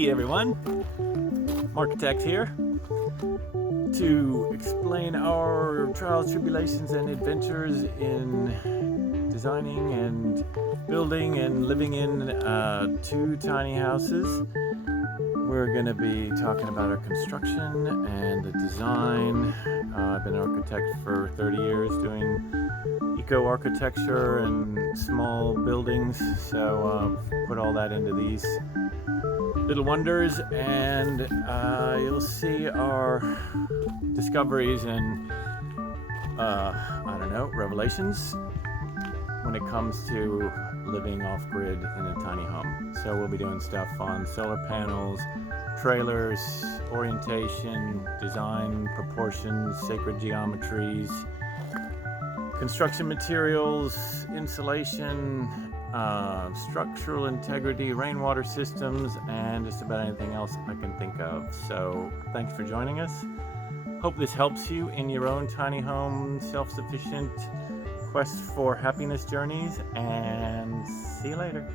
Hey everyone, Architect here to explain our trials, tribulations, and adventures in designing and building and living in two tiny houses. We're going to be talking about our construction and the design. I've been an architect for 30 years doing eco-architecture and small buildings, so put all that into these little wonders, and you'll see our discoveries and revelations when it comes to living off-grid in a tiny home. So we'll be doing stuff on solar panels, trailers, orientation, design, proportions, sacred geometries, construction materials, insulation, structural integrity, rainwater systems, and just about anything else I can think of. So thanks for joining us. Hope this helps you in your own tiny home, self-sufficient quest for happiness journeys, and see you later.